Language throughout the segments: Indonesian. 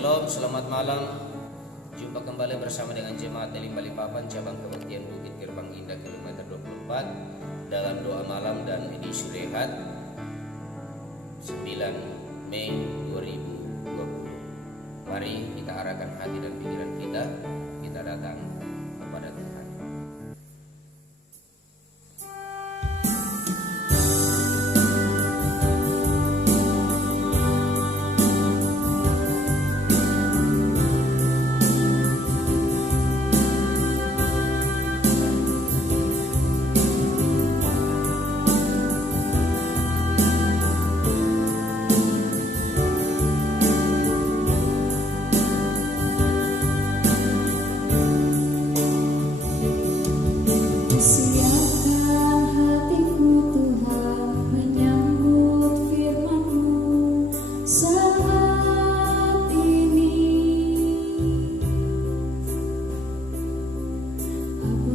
Shalom, selamat malam. Jumpa kembali bersama dengan jemaat Elim Balikpapan cabang kebaktian Bukit Gerbang Indah kilometer 24 dalam doa malam dan edisi rehat 9 Mei 2020. Mari kita arahkan hati dan pikiran kita datang kepada Tuhan.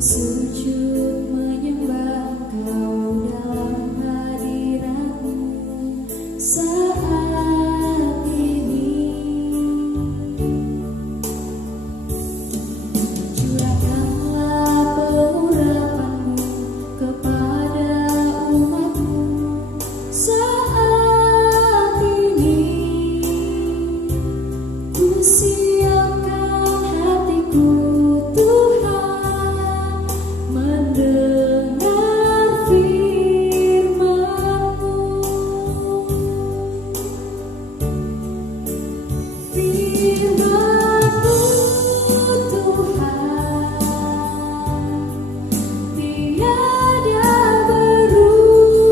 Sujud menyembah Kau dalam hadirat-Mu saat ini. Curahkanlah pengurapan-Mu kepada umat-Mu saat ini. Ku siapkan hatiku mendengar firman-Mu. Firman-Mu Tuhan tiada berubah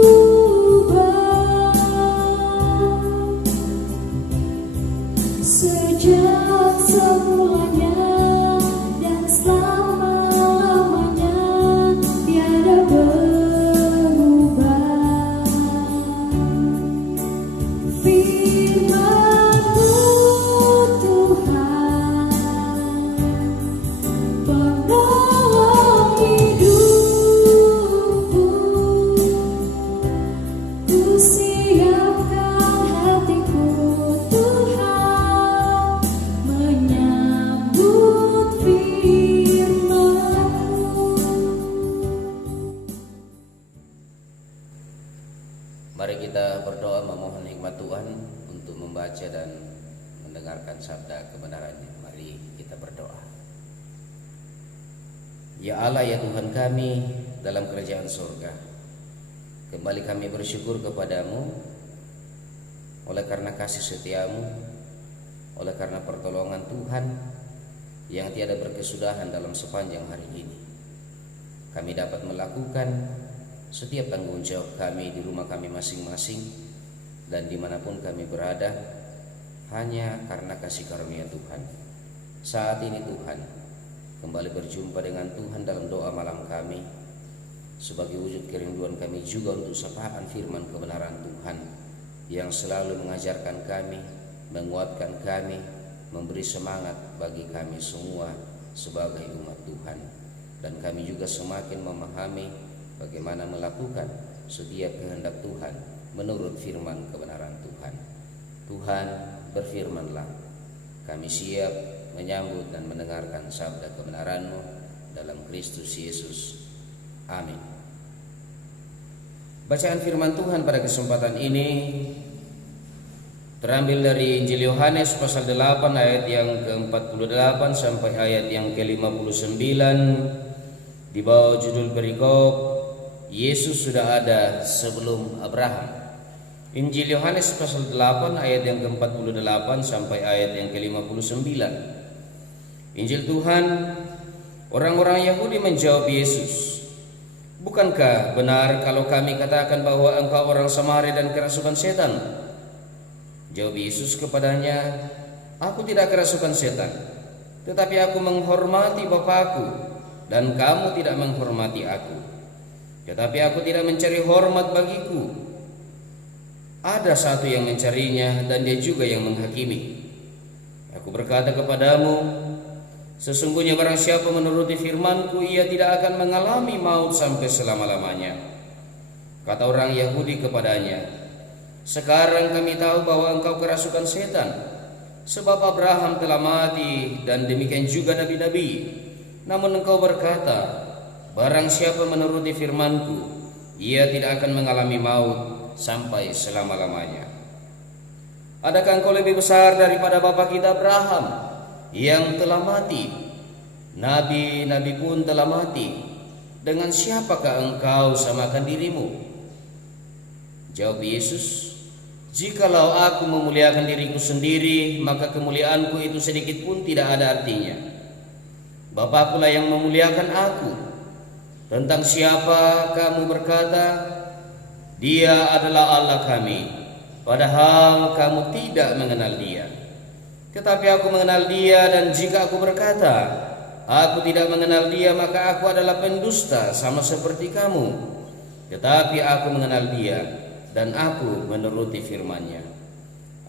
sejak semulanya dan selama-lamanya. Tiada berubah. Firman-Mu Tuhan penolong hidupku. Ku siapkan hatiku Tuhan menyambut firman-Mu. Mari kita berdoa memohon hikmat Tuhan untuk membaca dan mendengarkan sabda kebenarannya. Mari kita berdoa. Ya Allah, ya Tuhan kami dalam kerajaan surga, kembali kami bersyukur kepadamu oleh karena kasih setiamu, oleh karena pertolongan Tuhan yang tiada berkesudahan dalam sepanjang hari ini. Kami dapat melakukan setiap tanggung jawab kami di rumah kami masing-masing dan dimanapun kami berada, hanya karena kasih karunia Tuhan. Saat ini Tuhan, kembali berjumpa dengan Tuhan dalam doa malam kami, sebagai wujud kerinduan kami juga untuk sapaan firman kebenaran Tuhan yang selalu mengajarkan kami, menguatkan kami, memberi semangat bagi kami semua sebagai umat Tuhan. Dan kami juga semakin memahami bagaimana melakukan setiap kehendak Tuhan menurut firman kebenaran Tuhan. Tuhan, berfirmanlah, kami siap menyambut dan mendengarkan sabda kebenaran-Mu dalam Kristus Yesus. Amin. Bacaan firman Tuhan pada kesempatan ini terambil dari Injil Yohanes pasal 8 ayat yang ke-48 sampai ayat yang ke-59 di bawah judul perikop Yesus sudah ada sebelum Abraham. Injil Yohanes pasal 8 ayat yang ke-48 sampai ayat yang ke-59. Injil Tuhan. Orang-orang Yahudi menjawab Yesus, "Bukankah benar kalau kami katakan bahwa engkau orang Samaria dan kerasukan setan?" Jawab Yesus kepadanya, "Aku tidak kerasukan setan, tetapi aku menghormati Bapakku dan kamu tidak menghormati aku. Tetapi aku tidak mencari hormat bagiku. Ada satu yang mencarinya dan dia juga yang menghakimi. Aku berkata kepadamu, sesungguhnya barang siapa menuruti firman-Ku, ia tidak akan mengalami maut sampai selama-lamanya." Kata orang Yahudi kepadanya, "Sekarang kami tahu bahwa engkau kerasukan setan. Sebab Abraham telah mati dan demikian juga nabi-nabi. Namun engkau berkata, barang siapa menuruti firman-Ku, ia tidak akan mengalami maut sampai selama-lamanya. Adakah engkau lebih besar daripada bapa kita Abraham yang telah mati? Nabi-nabi pun telah mati. Dengan siapakah engkau samakan dirimu? Jawab Yesus, jikalau aku memuliakan diriku sendiri, maka kemuliaanku itu sedikit pun tidak ada artinya. Bapa-Ku lah yang memuliakan aku. Tentang siapa kamu berkata, Dia adalah Allah kami, padahal kamu tidak mengenal Dia. Tetapi aku mengenal Dia, dan jika aku berkata, aku tidak mengenal Dia, maka aku adalah pendusta sama seperti kamu. Tetapi aku mengenal Dia, dan aku menuruti firman-Nya.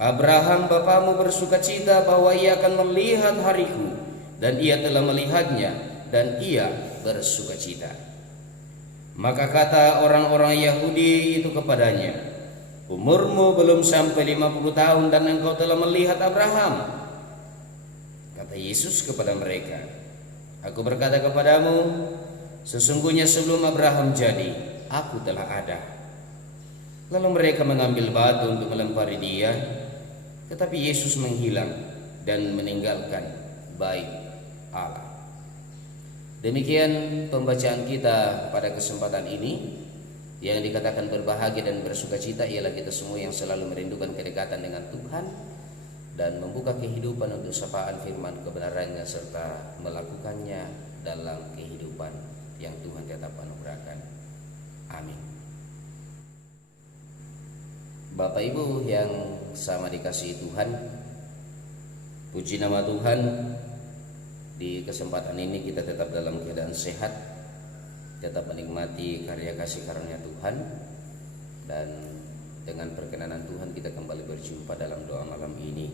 Abraham bapamu bersukacita bahwa ia akan melihat hariku, dan ia telah melihatnya, dan ia bersukacita. Maka kata orang-orang Yahudi itu kepadanya, umurmu belum sampai 50 tahun dan engkau telah melihat Abraham. Kata Yesus kepada mereka, aku berkata kepadamu, sesungguhnya sebelum Abraham jadi, aku telah ada. Lalu mereka mengambil batu untuk melempari Dia, tetapi Yesus menghilang dan meninggalkan bait Allah. Demikian pembacaan kita pada kesempatan ini. Yang dikatakan berbahagia dan bersukacita ialah kita semua yang selalu merindukan kedekatan dengan Tuhan dan membuka kehidupan untuk sapaan firman kebenarannya serta melakukannya dalam kehidupan yang Tuhan tetap anugerahkan. Amin. Bapak Ibu yang sama dikasihi Tuhan, puji nama Tuhan, di kesempatan ini kita tetap dalam keadaan sehat, tetap menikmati karya kasih karunia Tuhan, dan dengan perkenanan Tuhan kita kembali berjumpa dalam doa malam ini.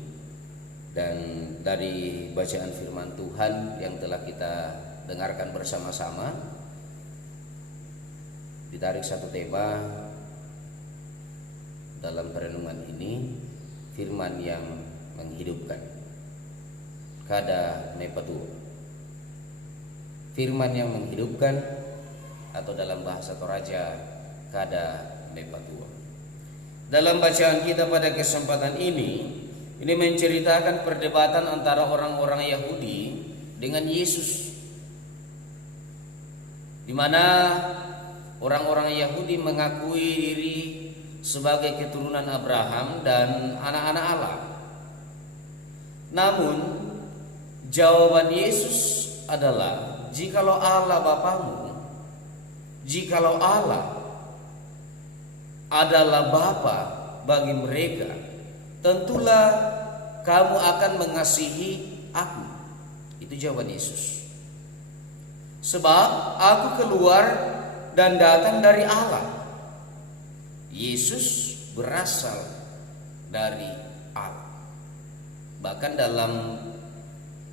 Dan dari bacaan firman Tuhan yang telah kita dengarkan bersama-sama, ditarik satu tema dalam perenungan ini, firman yang menghidupkan. Kada nepatu, firman yang menghidupkan, atau dalam bahasa Toraja kada nepatu. Dalam bacaan kita pada kesempatan ini menceritakan perdebatan antara orang-orang Yahudi dengan Yesus, di mana orang-orang Yahudi mengakui diri sebagai keturunan Abraham dan anak-anak Allah. Namun jawaban Yesus adalah, jikalau Allah Bapamu, jikalau Allah adalah Bapa bagi mereka, tentulah kamu akan mengasihi aku. Itu jawaban Yesus. Sebab aku keluar dan datang dari Allah. Yesus berasal dari Allah. Bahkan dalam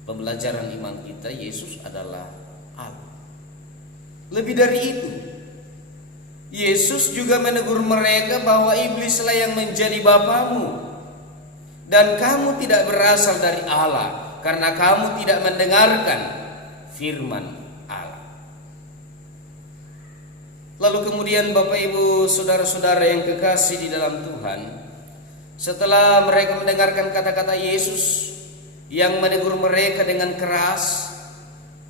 pembelajaran iman kita, Yesus adalah Allah. Lebih dari itu, Yesus juga menegur mereka bahwa iblislah yang menjadi bapamu, dan kamu tidak berasal dari Allah karena kamu tidak mendengarkan firman Allah. Lalu kemudian Bapak Ibu saudara-saudara yang kekasih di dalam Tuhan, setelah mereka mendengarkan kata-kata Yesus yang menegur mereka dengan keras,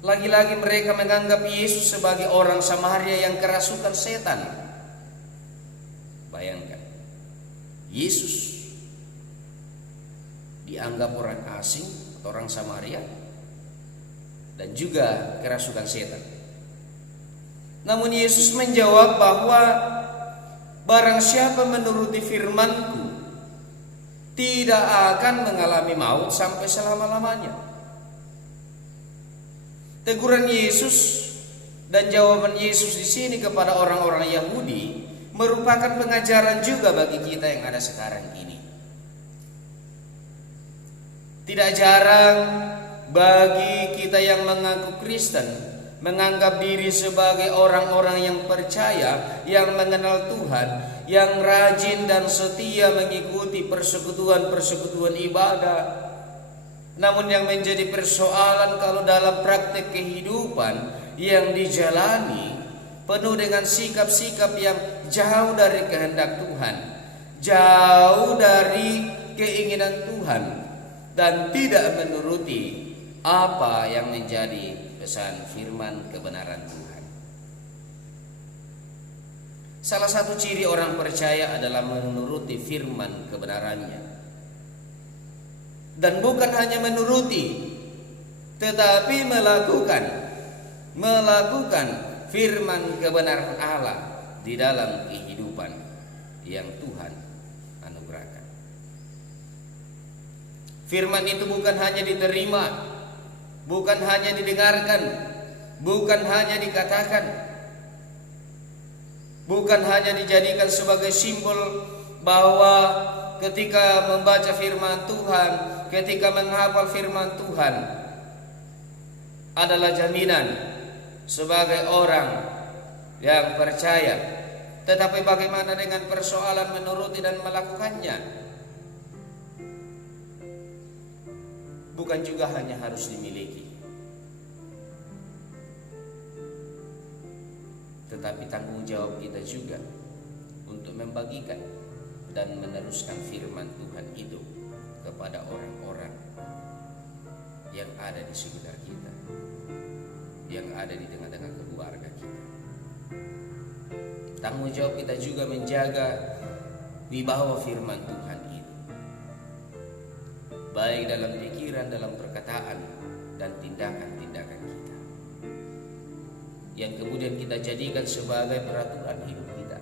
lagi-lagi mereka menganggap Yesus sebagai orang Samaria yang kerasukan setan. Bayangkan, Yesus dianggap orang asing atau orang Samaria dan juga kerasukan setan. Namun Yesus menjawab bahwa barang siapa menuruti firman-Ku tidak akan mengalami maut sampai selama-lamanya. Teguran Yesus dan jawaban Yesus di sini kepada orang-orang Yahudi merupakan pengajaran juga bagi kita yang ada sekarang ini. Tidak jarang bagi kita yang mengaku Kristen menganggap diri sebagai orang-orang yang percaya, yang mengenal Tuhan, yang rajin dan setia mengikuti persekutuan-persekutuan ibadah, Namun yang menjadi persoalan kalau dalam praktek kehidupan yang dijalani penuh dengan sikap-sikap yang jauh dari kehendak Tuhan, jauh dari keinginan Tuhan, dan tidak menuruti apa yang menjadi pesan firman kebenaran Tuhan. Salah satu ciri orang percaya adalah menuruti firman kebenarannya. Dan bukan hanya menuruti, tetapi melakukan firman kebenaran Allah di dalam kehidupan yang Tuhan anugerahkan. Firman itu bukan hanya diterima, bukan hanya didengarkan, bukan hanya dikatakan, bukan hanya dijadikan sebagai simbol bahwa ketika membaca firman Tuhan, ketika menghafal firman Tuhan adalah jaminan sebagai orang yang percaya. Tetapi bagaimana dengan persoalan menuruti dan melakukannya? Bukan juga hanya harus dimiliki, tetapi tanggung jawab kita juga untuk membagikan dan meneruskan firman Tuhan itu kepada orang-orang yang ada di sekitar kita, yang ada di tengah-tengah keluarga kita. Tanggung jawab kita juga menjaga wibawa firman Tuhan itu, baik dalam pikiran, dalam perkataan, dan tindakan-tindakan kita, yang kemudian kita jadikan sebagai peraturan hidup kita,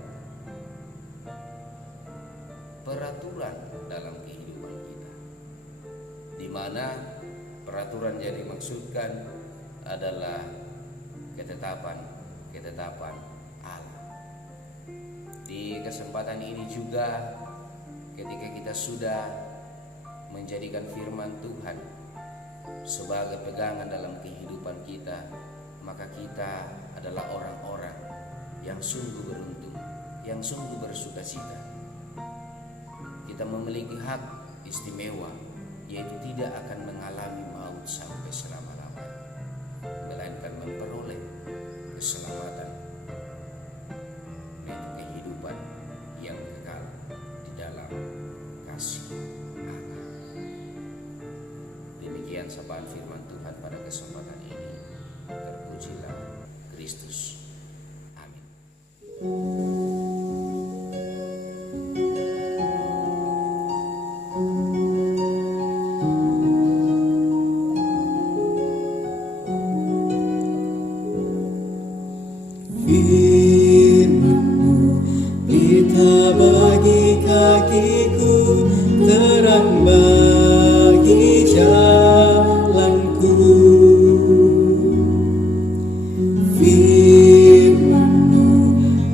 peraturan dalam kehidupan kita, di mana peraturan yang dimaksudkan adalah ketetapan Allah. Di kesempatan ini juga, ketika kita sudah menjadikan firman Tuhan sebagai pegangan dalam kehidupan kita, maka kita adalah orang-orang yang sungguh beruntung, yang sungguh bersukacita. Kita memiliki hak istimewa, yaitu tidak akan mengalami maut sampai selama-lamanya, melainkan memperoleh keselamatan, yaitu kehidupan yang kekal di dalam kasih Allah. Demikian sapaan firman Tuhan pada kesempatan ini. Terpujilah Kristus. Amin. Firman-Mu pelita bagi kakiku, terang bagi jalanku. Firman-Mu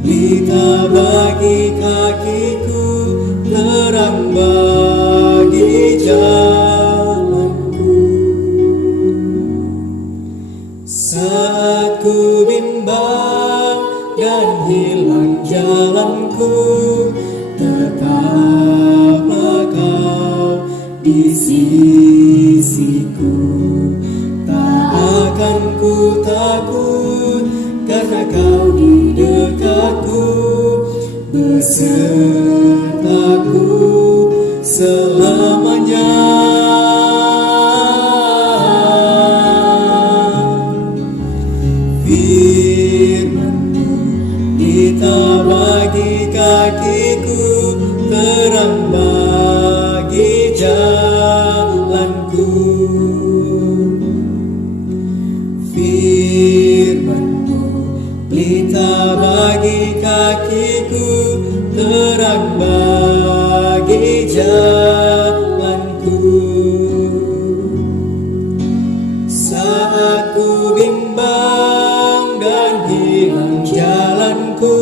pelita bagi kakiku, terang bagi jalanku. Saat ku bimbang dan hilang jalanku, tetaplah Kau di sisiku. Tak akan ku takut, karena Kau di dekatku, besertaku selamanya. Firman-Mu pelita bagi kakiku, terang bagi jalanku. Firman-Mu pelita bagi kakiku, terang bagi jalanku. Saat ku bimbang dan hilang jalanku,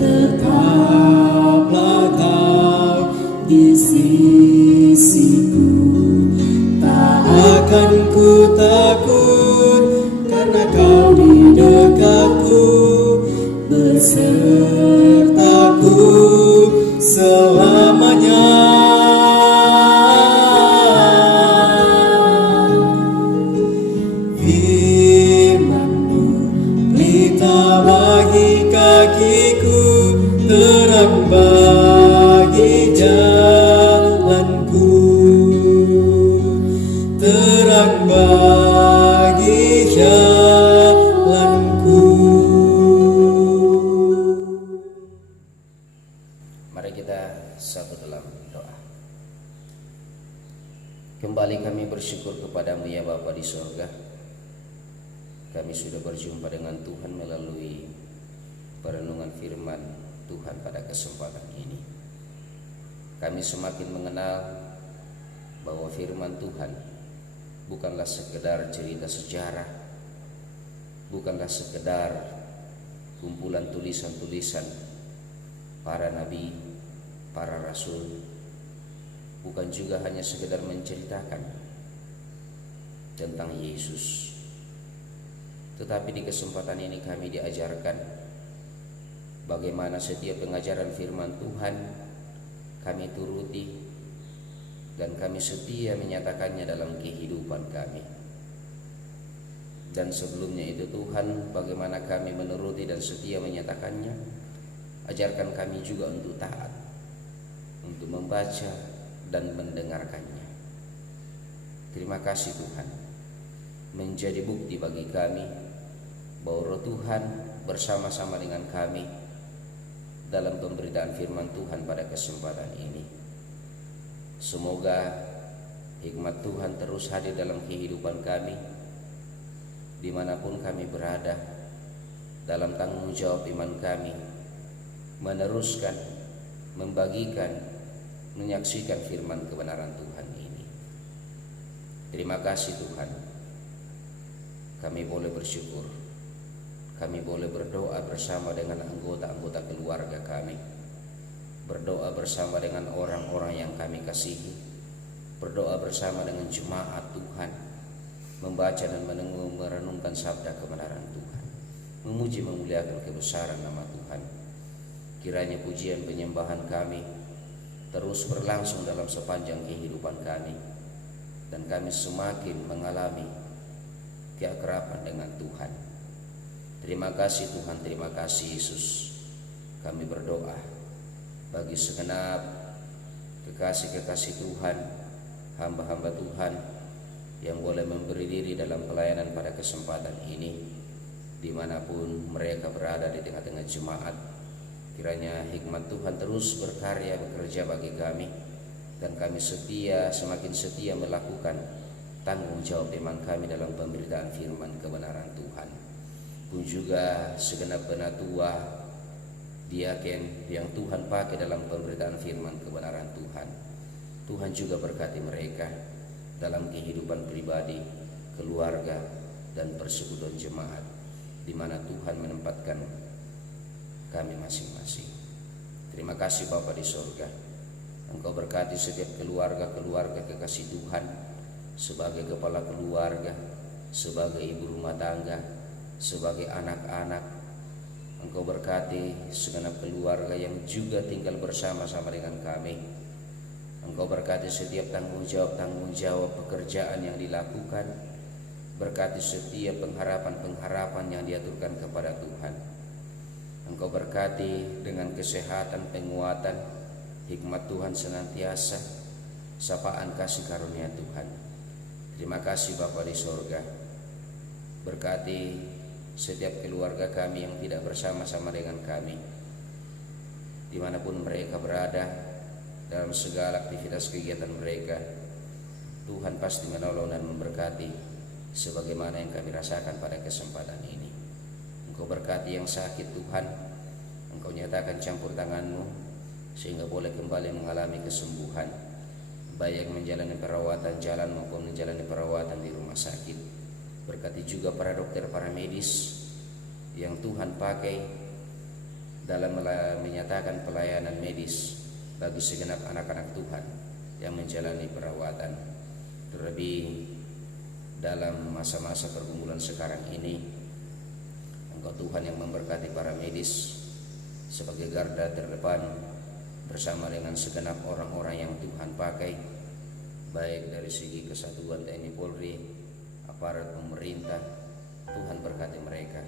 tetaplah Kau di sisiku. Tak akan ku takut, karena Kau di dekatku, besertaku selamanya. terang bagi jalanku, terang bagi jalanku. Mari kita satu dalam doa. Kembali kami bersyukur kepadamu ya Bapa di sorga. Kami sudah berjumpa dengan Tuhan melalui perenungan firman Tuhan pada kesempatan ini. Kami semakin mengenal bahwa firman Tuhan bukanlah sekedar cerita sejarah, bukanlah sekedar kumpulan tulisan-tulisan para nabi, para rasul, bukan juga hanya sekedar menceritakan tentang Yesus. Tetapi di kesempatan ini kami diajarkan bagaimana setiap pengajaran firman Tuhan kami turuti dan kami setia menyatakannya dalam kehidupan kami. Dan sebelumnya itu Tuhan, bagaimana kami menuruti dan setia menyatakannya, ajarkan kami juga untuk taat, untuk membaca dan mendengarkannya. Terima kasih Tuhan, menjadi bukti bagi kami bahwa Roh Tuhan bersama-sama dengan kami dalam pemberitaan firman Tuhan pada kesempatan ini. Semoga hikmat Tuhan terus hadir dalam kehidupan kami, dimanapun kami berada, dalam tanggung jawab iman kami, meneruskan, membagikan, menyaksikan firman kebenaran Tuhan ini. Terima kasih Tuhan, kami boleh bersyukur, kami boleh berdoa bersama dengan anggota-anggota keluarga kami, berdoa bersama dengan orang-orang yang kami kasihi, berdoa bersama dengan jemaat Tuhan, membaca dan merenungkan sabda kebenaran Tuhan, memuji memuliakan kebesaran nama Tuhan. Kiranya pujian penyembahan kami terus berlangsung dalam sepanjang kehidupan kami, dan kami semakin mengalami keakraban dengan Tuhan. Terima kasih Tuhan, terima kasih Yesus. Kami berdoa bagi segenap kekasih-kekasih Tuhan, hamba-hamba Tuhan yang boleh memberi diri dalam pelayanan pada kesempatan ini, dimanapun mereka berada di tengah-tengah jemaat. Kiranya hikmat Tuhan terus berkarya bekerja bagi kami, dan kami setia, semakin setia melakukan tanggung jawab iman kami dalam pemberitaan firman kebenaran Tuhan. Pun juga segenap penatua, diaken yang Tuhan pakai dalam pemberitaan firman kebenaran Tuhan, Tuhan juga berkati mereka dalam kehidupan pribadi, keluarga, dan persekutuan jemaat di mana Tuhan menempatkan kami masing-masing. Terima kasih Bapa di sorga, Engkau berkati setiap keluarga-keluarga kekasih Tuhan, sebagai kepala keluarga, sebagai ibu rumah tangga, sebagai anak-anak. Engkau berkati segenap keluarga yang juga tinggal bersama-sama dengan kami. Engkau berkati setiap tanggung jawab pekerjaan yang dilakukan. Berkati setiap pengharapan yang diaturkan kepada Tuhan. Engkau berkati dengan kesehatan, penguatan, hikmat Tuhan senantiasa, sapaan kasih karunia Tuhan. Terima kasih Bapa di sorga. Berkati setiap keluarga kami yang tidak bersama-sama dengan kami, dimanapun mereka berada, dalam segala aktivitas kegiatan mereka. Tuhan pasti menolong dan memberkati sebagaimana yang kami rasakan pada kesempatan ini. Engkau berkati yang sakit Tuhan, Engkau nyatakan campur tangan-Mu sehingga boleh kembali mengalami kesembuhan, baik yang menjalani perawatan jalan maupun menjalani perawatan di rumah sakit. Berkati juga para dokter, para medis yang Tuhan pakai dalam menyatakan pelayanan medis bagi segenap anak-anak Tuhan yang menjalani perawatan. Terlebih dalam masa-masa pergumulan sekarang ini, Engkau Tuhan yang memberkati para medis sebagai garda terdepan bersama dengan segenap orang-orang yang Tuhan pakai, baik dari segi kesatuan TNI Polri, aparat pemerintah. Tuhan berkati mereka.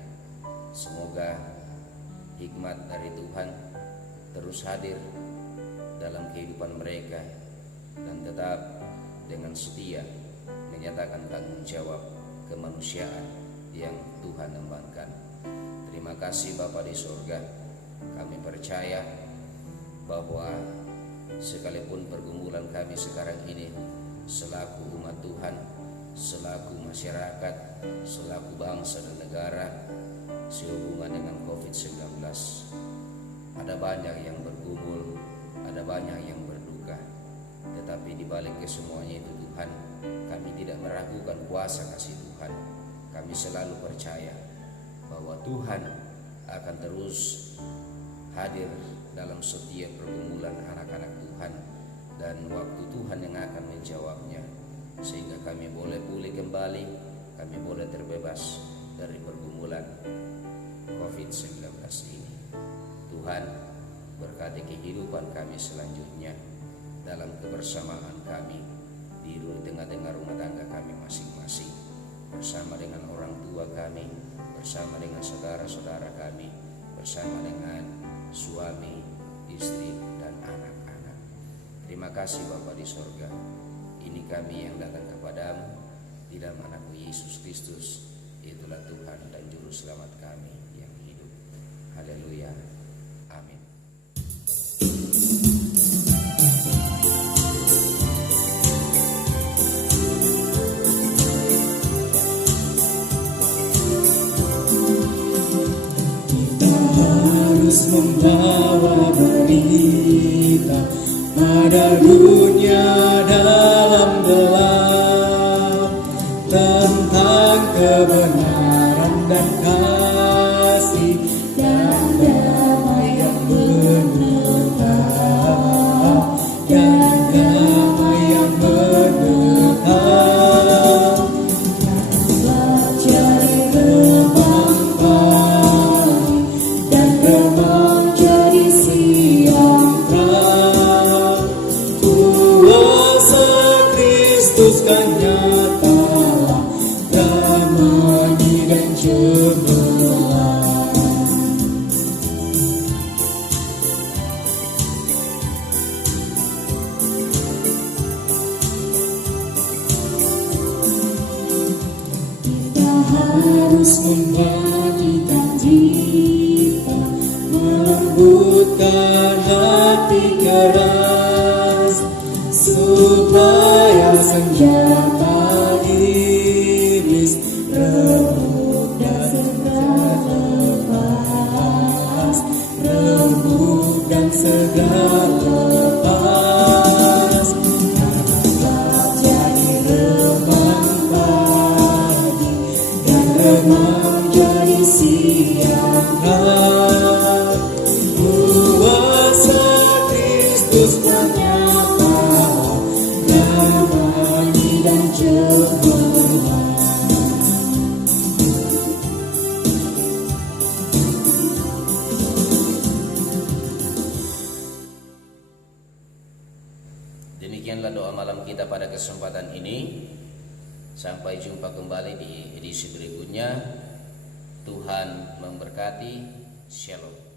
Semoga hikmat dari Tuhan, terus hadir dalam kehidupan mereka dan tetap dengan setia menyatakan tanggung jawab kemanusiaan yang Tuhan embankan. Terima kasih Bapa di surga. Kami percaya bahwa sekalipun pergumulan kami sekarang ini selaku umat Tuhan, selaku masyarakat, selaku bangsa dan negara sehubungan dengan COVID-19, ada banyak yang bergumul, ada banyak yang berduka. Tetapi di balik kesemuanya itu Tuhan, kami tidak meragukan kuasa kasih Tuhan. Kami selalu percaya bahwa Tuhan akan terus hadir dalam setiap pergumulan anak-anak Tuhan, dan waktu Tuhan yang akan menjawabnya, sehingga kami boleh pulih kembali, kami boleh terbebas dari pergumulan COVID-19 ini. Tuhan berkati kehidupan kami selanjutnya dalam kebersamaan kami di tengah-tengah rumah tangga kami masing-masing, bersama dengan orang tua kami, bersama dengan saudara-saudara kami, bersama dengan suami, istri, dan anak-anak. Terima kasih Bapa di sorga. Ini kami yang datang kepadamu di dalam anakmu Yesus Kristus. Itulah Tuhan dan Juru Selamat kami yang hidup. Haleluya. Amin. Membawa berita pada dunia dalam gelap tentang kebenaran dan kasih dan damai yang menetap, dan damai yang menetap. Telah jadi remang pagi dan remang jadi siang terang. Kuasa Kristus kan nyata, damai dan cemerlang. Kita harus menyanyikan cita, melembutkan hati keras, supaya senjata iblis remuk dan segera lepas, remuk dan segera lepas. Karena jadi remang pagi dan remang jadi siang terang. Kuasa Kristus ternyata damai dan cemerlang. Demikianlah doa malam kita pada kesempatan ini. Sampai jumpa kembali di edisi berikutnya. Tuhan memberkati. Shalom.